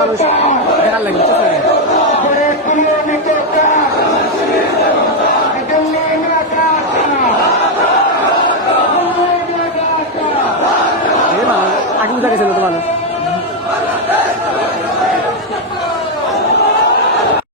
মানুষ। দেখার লাগবে